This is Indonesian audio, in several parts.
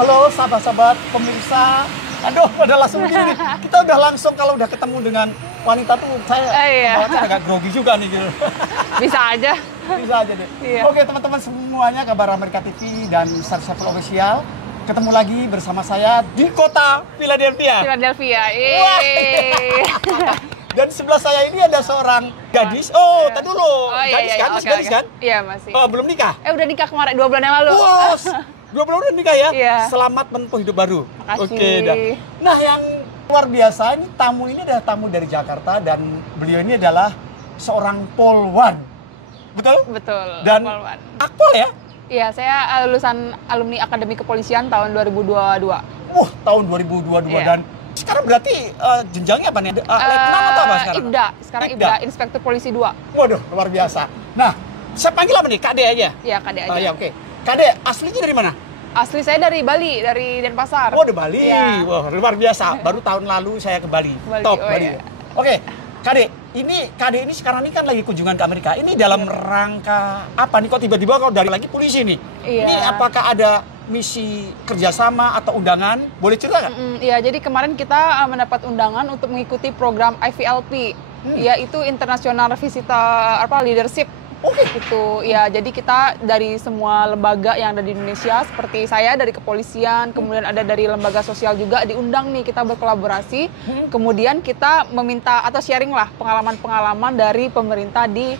Halo sahabat-sahabat pemirsa. Aduh, udah langsung begini nih. Kita udah langsung kalau udah ketemu dengan wanita tuh saya agak grogi juga nih gitu. Bisa aja. Bisa aja deh. Iya. Oke teman-teman semuanya, Kabar Amerika TV dan Star Travel Official. Ketemu lagi bersama saya di kota Philadelphia. Philadelphia. Dan sebelah saya ini ada seorang gadis. Oh, tadi dulu. Gadis kan? Masih gadis kan? Iya, masih. Oh, belum nikah? Udah nikah kemarin 2 bulan yang lalu. Wow, 2 bulan udah nikah ya? Iya. Selamat menempuh hidup baru. Makasih. Oke, dah. Nah, yang luar biasa ini tamu ini adalah tamu dari Jakarta dan beliau ini adalah seorang polwan. Betul? Betul. Dan Polwan. akpol ya? Iya, saya lulusan alumni Akademi Kepolisian tahun 2022. Tahun 2022 Iya. dan sekarang berarti jenjangnya apa nih? Letnan atau apa sekarang? Ibda, sekarang Ibda, Inspektur Polisi 2. Waduh, luar biasa. Nah, saya panggil apa nih? Kade aja? Iya, Kade aja. Ya, oke. Kade, aslinya dari mana? Asli saya dari Bali, dari Denpasar. Oh, di Bali. Iya. Wah, luar biasa. Baru tahun lalu saya ke Bali. Top, Bali. Iya. Oke, Kade ini sekarang ini kan lagi kunjungan ke Amerika. Ini dalam rangka apa nih? Kok tiba-tiba kok dari lagi polisi nih? Iya. Ini apakah ada misi kerjasama atau undangan? Boleh cerita nggak? Iya, jadi kemarin kita mendapat undangan untuk mengikuti program IVLP, yaitu International Visitor Leadership. Oke. Itu ya, jadi kita dari semua lembaga yang ada di Indonesia, seperti saya dari kepolisian, kemudian ada dari lembaga sosial juga diundang nih, kita berkolaborasi. Kemudian kita meminta atau sharing lah pengalaman-pengalaman dari pemerintah di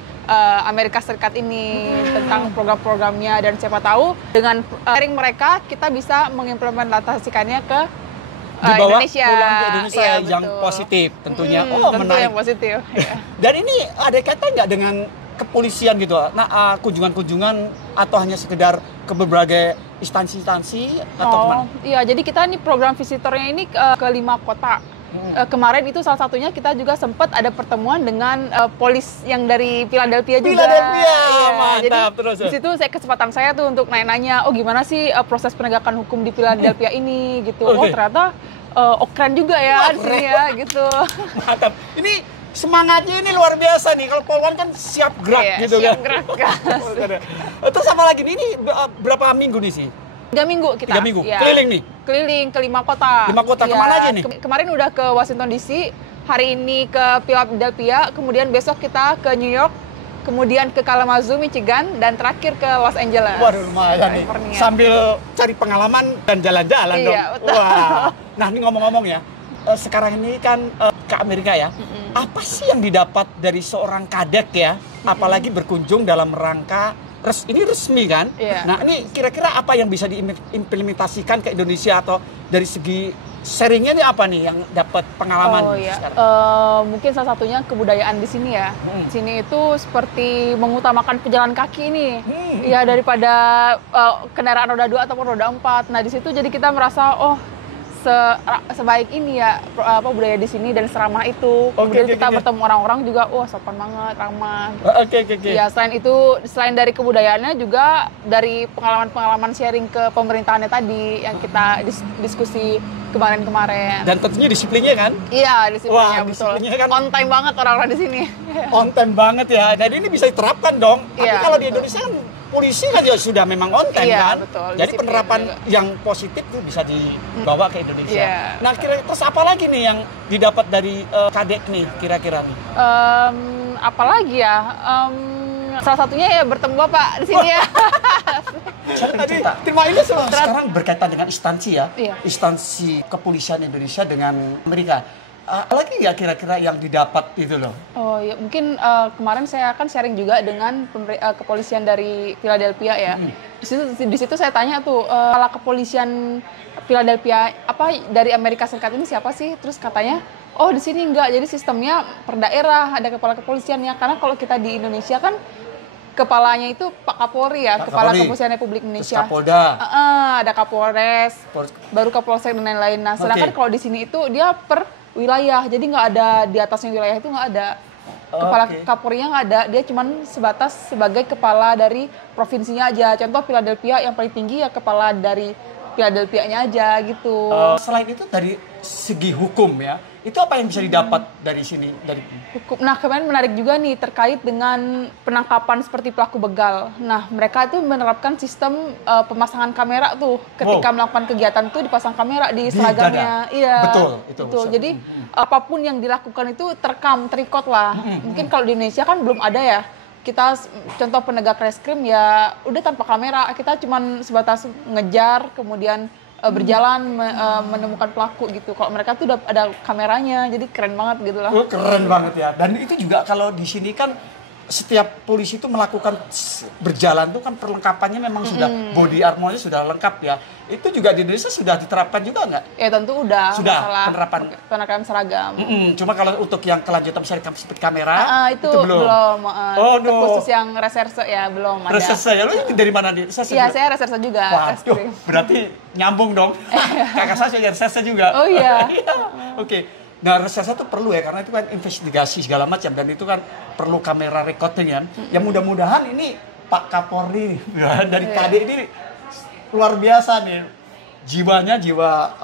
Amerika Serikat ini tentang program-programnya, dan siapa tahu dengan sharing mereka kita bisa mengimplementasikannya ke Dibawa Indonesia. pulang ke Indonesia Iya, yang betul. positif tentunya. Tentu Menarik. yang positif. Iya. Dan ini ada kaitan nggak dengan kepolisian gitu? Nah, kunjungan-kunjungan atau hanya sekedar ke berbagai instansi-instansi atau kemana? Iya, jadi kita nih program visitornya ini ke 5 kota. Kemarin itu salah satunya kita juga sempat ada pertemuan dengan polis yang dari Philadelphia juga. Philadelphia, Iya, mantap. jadi Terus di situ kesempatan saya tuh untuk nanya-nanya, oh gimana sih proses penegakan hukum di Philadelphia ini gitu. Oh, Oke. ternyata keren juga ya di sini ya gitu. Mantap. Ini semangatnya ini luar biasa nih. Kalau polwan kan siap gerak Iya, gitu siap kan. gerak. Terus apa lagi nih? Ini berapa minggu nih sih? 3 minggu kita. 3 minggu. Iya. Keliling nih? Keliling ke 5 kota. 5 kota, Iya. kemana aja nih? Kemarin udah ke Washington DC, hari ini ke Philadelphia, kemudian besok kita ke New York, kemudian ke Kalamazoo, Michigan, dan terakhir ke Los Angeles. Waduh, lumayan nih. California. Sambil cari pengalaman dan jalan-jalan dong. Iya, betul. Wah. Nah, ini ngomong-ngomong ya. Sekarang ini kan ke Amerika ya. Apa sih yang didapat dari seorang kadek ya? Apalagi berkunjung dalam rangka ini resmi kan? Iya. Nah, ini kira-kira apa yang bisa diimplementasikan ke Indonesia atau dari segi sharingnya ini apa nih yang dapat pengalaman Oh iya, sekarang? mungkin salah satunya kebudayaan di sini ya. Di sini itu seperti mengutamakan pejalan kaki nih, ya daripada kendaraan roda 2 ataupun roda 4. Nah di situ jadi kita merasa sebaik ini ya budaya di sini dan seramah itu. Kemudian kita bertemu orang-orang juga, sopan banget, ramah. Oke. Ya selain dari kebudayaannya juga dari pengalaman-pengalaman sharing ke pemerintahannya tadi yang kita diskusi kemarin-kemarin. Dan tentunya disiplinnya kan? Iya, disiplinnya Wah, betul. disiplinnya kan On time banget orang-orang di sini. on time banget ya. Dan ini bisa diterapkan dong. Tapi Iya, kalau di betul. Indonesia kan polisi kan juga sudah memang on time Iya, kan. betul. Jadi Disiplin penerapan juga. yang positif tuh bisa dibawa ke Indonesia. Iya. Nah, terus apa lagi nih yang didapat dari kadek nih kira-kira nih? Apalagi ya? Salah satunya ya bertemu Bapak di sini ya. Tadi terima ini sekarang berkaitan dengan instansi ya. Iya. Instansi kepolisian Indonesia dengan Amerika. Lagi nggak kira-kira yang didapat itu loh? Oh ya, mungkin kemarin saya akan sharing juga dengan kepolisian dari Philadelphia ya. Di situ saya tanya tuh, kepala kepolisian Philadelphia dari Amerika Serikat ini siapa sih? Terus katanya, oh di sini enggak, jadi sistemnya per daerah ada kepala kepolisiannya. Karena kalau kita di Indonesia kan kepalanya itu Pak Kapolri ya, Kepala Kepolisian Republik Indonesia. Terus Kapolda. Ada Kapolres, baru Kapolsek dan lain-lain. Nah, sedangkan kalau di sini itu dia per wilayah, jadi nggak ada di atasnya wilayah itu nggak ada. Kepala Kapolrinya nggak ada, dia cuma sebatas sebagai kepala dari provinsinya aja. Contoh Philadelphia yang paling tinggi ya kepala dari Philadelphia-nya aja gitu. Selain itu dari segi hukum ya, Itu apa yang bisa didapat dari sini? Dari Hukum. Nah, kemarin menarik juga nih terkait dengan penangkapan seperti pelaku begal. Nah, mereka itu menerapkan sistem pemasangan kamera tuh. Ketika melakukan kegiatan tuh dipasang kamera di seragamnya. Iya. Betul, itu. Jadi apapun yang dilakukan itu terekam, terikot lah. Mungkin kalau di Indonesia kan belum ada ya. Kita contoh penegak reskrim ya udah tanpa kamera, kita cuman sebatas ngejar kemudian berjalan menemukan pelaku gitu. Kalau mereka tuh udah ada kameranya, jadi keren banget gitu lah. Keren banget ya. Dan itu juga kalau di sini kan setiap polisi itu melakukan berjalan tuh kan perlengkapannya memang sudah body armornya sudah lengkap ya. Itu juga di Indonesia sudah diterapkan juga nggak? Ya tentu udah. Sudah penerapan seragam. Cuma kalau untuk yang kelanjutan misalnya speed kamera itu belum. Khusus yang reserse ya belum ada. Reserse ya, lu dari mana di reserse? Iya, saya reserse juga. Waduh, berarti nyambung dong. Kakak saya juga reserse juga. Oh iya. Oke. Nah, reserse itu perlu ya, karena itu kan investigasi segala macam, dan itu kan perlu kamera recording kan. Yang mudah-mudahan ini Pak Kapolri dari KD ini luar biasa nih. Jiwanya jiwa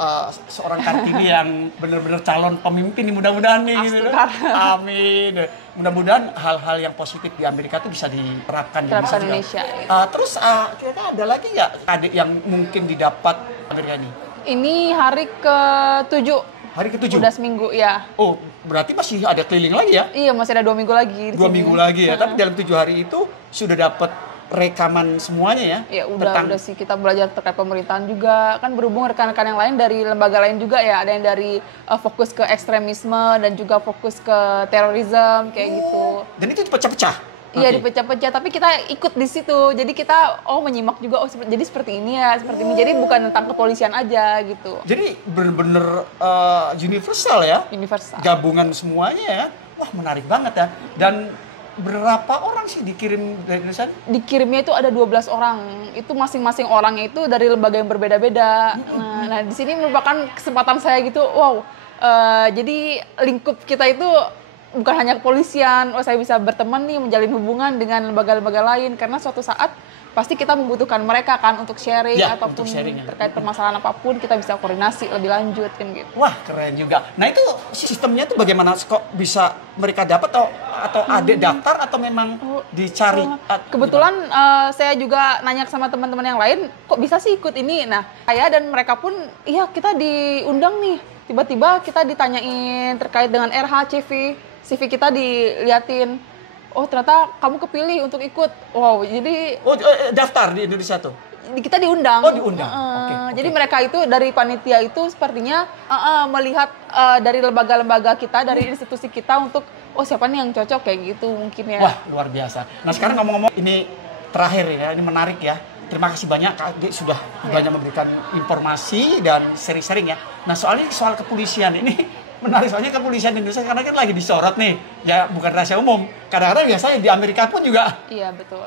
seorang Kartini yang benar-benar calon pemimpin nih, mudah-mudahan nih gitu. Amin. Mudah-mudahan hal-hal yang positif di Amerika itu bisa diterapkan di Indonesia. Terus kira-kira ada lagi nggak KD yang mungkin didapat Amerika ini? Ini hari ke-7. Hari ke-7? Udah seminggu, ya. Oh, berarti masih ada keliling lagi ya? Iya, masih ada 2 minggu lagi. 2 minggu lagi ya, tapi dalam 7 hari itu sudah dapat rekaman semuanya ya? Ya udah sih, kita belajar terkait pemerintahan juga. Kan berhubung rekan-rekan yang lain dari lembaga lain juga ya, ada yang dari fokus ke ekstremisme dan juga fokus ke terorisme, kayak gitu. Dan itu dipecah-pecah? Iya, dipecah-pecah, tapi kita ikut di situ. Jadi kita menyimak juga, jadi seperti ini ya, seperti ini. Jadi bukan tentang kepolisian aja gitu. Jadi bener-bener universal ya? Universal. Gabungan semuanya ya? Wah, menarik banget ya. Dan berapa orang sih dikirim dari Indonesia? Dikirimnya itu ada 12 orang. Itu masing-masing orangnya itu dari lembaga yang berbeda-beda. Nah, di sini merupakan kesempatan saya gitu, jadi lingkup kita itu bukan hanya kepolisian, saya bisa berteman nih, menjalin hubungan dengan lembaga-lembaga lain, karena suatu saat pasti kita membutuhkan mereka kan untuk sharing ataupun terkait permasalahan apapun, kita bisa koordinasi lebih lanjut kan gitu. Wah, keren juga. Nah, itu sistemnya tuh bagaimana kok bisa mereka dapat atau ada daftar atau memang dicari? Kebetulan saya juga nanya sama teman-teman yang lain, kok bisa sih ikut ini? Nah, saya dan mereka pun, iya kita diundang nih. Tiba-tiba kita ditanyain terkait dengan RH, CV kita diliatin, ternyata kamu kepilih untuk ikut. Wow, jadi daftar di Indonesia tuh? Kita diundang. Oh, diundang. Okay. Jadi mereka itu dari panitia itu sepertinya melihat dari lembaga-lembaga kita, dari institusi kita untuk siapa nih yang cocok kayak gitu mungkin ya. Wah, luar biasa. Nah, sekarang ngomong-ngomong ini terakhir ya, ini menarik ya. Terima kasih banyak Kak Agi sudah banyak memberikan informasi dan sharing-sharing ya. Nah, soal kepolisian ini menarik, soalnya kepolisian Indonesia karena kan lagi disorot nih, ya bukan rahasia umum. Kadang-kadang biasanya di Amerika pun juga. Iya, betul.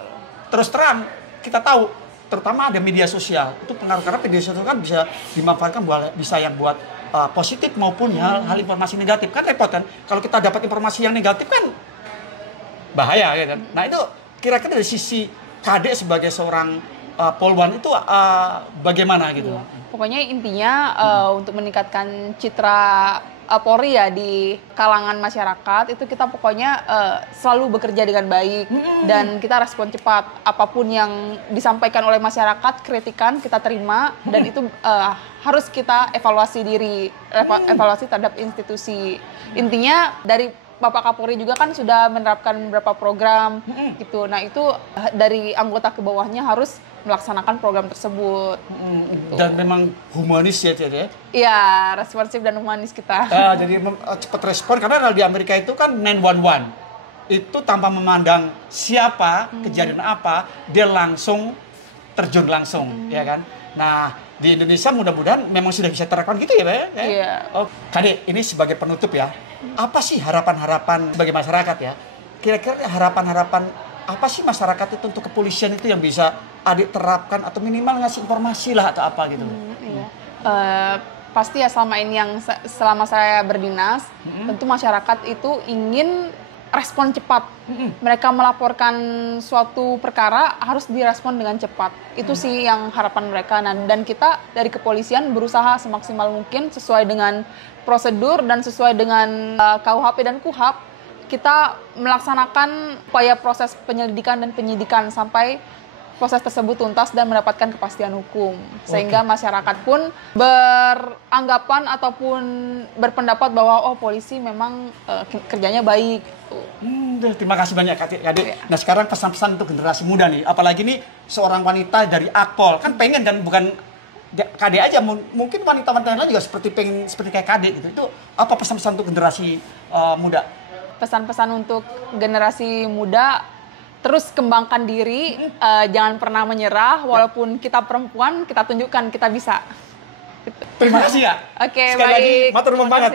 Terus terang, kita tahu, terutama ada media sosial, itu pengaruh, karena media sosial kan bisa dimanfaatkan bisa yang buat positif maupun hal informasi negatif. Kan repot kan, kalau kita dapat informasi yang negatif kan bahaya ya kan. Nah, itu kira-kira dari sisi KD sebagai seorang Polwan itu bagaimana gitu? Iya. Pokoknya intinya untuk meningkatkan citra Polri ya di kalangan masyarakat itu kita pokoknya selalu bekerja dengan baik dan kita respon cepat. Apapun yang disampaikan oleh masyarakat, kritikan kita terima dan itu harus kita evaluasi diri, evaluasi terhadap institusi. Intinya dari Bapak Kapolri juga kan sudah menerapkan beberapa program gitu. Nah, itu dari anggota ke bawahnya harus melaksanakan program tersebut. Gitu. Dan memang humanis ya, Tia? Iya, responsif dan humanis kita. Jadi cepat respon, karena di Amerika itu kan 911. Itu tanpa memandang siapa, kejadian apa, dia langsung terjun langsung, ya kan? Nah, di Indonesia mudah-mudahan memang sudah bisa terapkan gitu ya, Pak? Iya. Kade, ini sebagai penutup ya, apa sih harapan-harapan sebagai masyarakat ya? Kira-kira harapan-harapan apa sih masyarakat itu untuk kepolisian itu yang bisa adik terapkan atau minimal ngasih informasi lah atau apa gitu? Iya. Pasti ya selama ini selama saya berdinas, tentu masyarakat itu ingin respon cepat. Mereka melaporkan suatu perkara harus direspon dengan cepat. Itu sih yang harapan mereka. Dan kita dari kepolisian berusaha semaksimal mungkin sesuai dengan prosedur dan sesuai dengan KUHP dan KUHAP. Kita melaksanakan upaya proses penyelidikan dan penyidikan sampai proses tersebut tuntas dan mendapatkan kepastian hukum. Sehingga masyarakat pun beranggapan ataupun berpendapat bahwa oh polisi memang kerjanya baik. Terima kasih banyak Kak. Nah sekarang pesan-pesan untuk generasi muda nih, apalagi nih seorang wanita dari Akpol, kan pengen dan bukan KD aja, mungkin wanita-wanita lain juga seperti kayak KD gitu. Itu apa pesan-pesan untuk generasi muda? Pesan-pesan untuk generasi muda, terus kembangkan diri, jangan pernah menyerah, walaupun kita perempuan, kita tunjukkan kita bisa. Terima kasih ya. Oke, sekali baik. lagi, matur nuwun banget.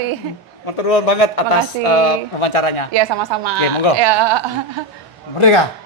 Matur nuwun banget atas Makasih. wawancaranya. Ya, sama-sama. Oke, monggo. Ya. Merdeka.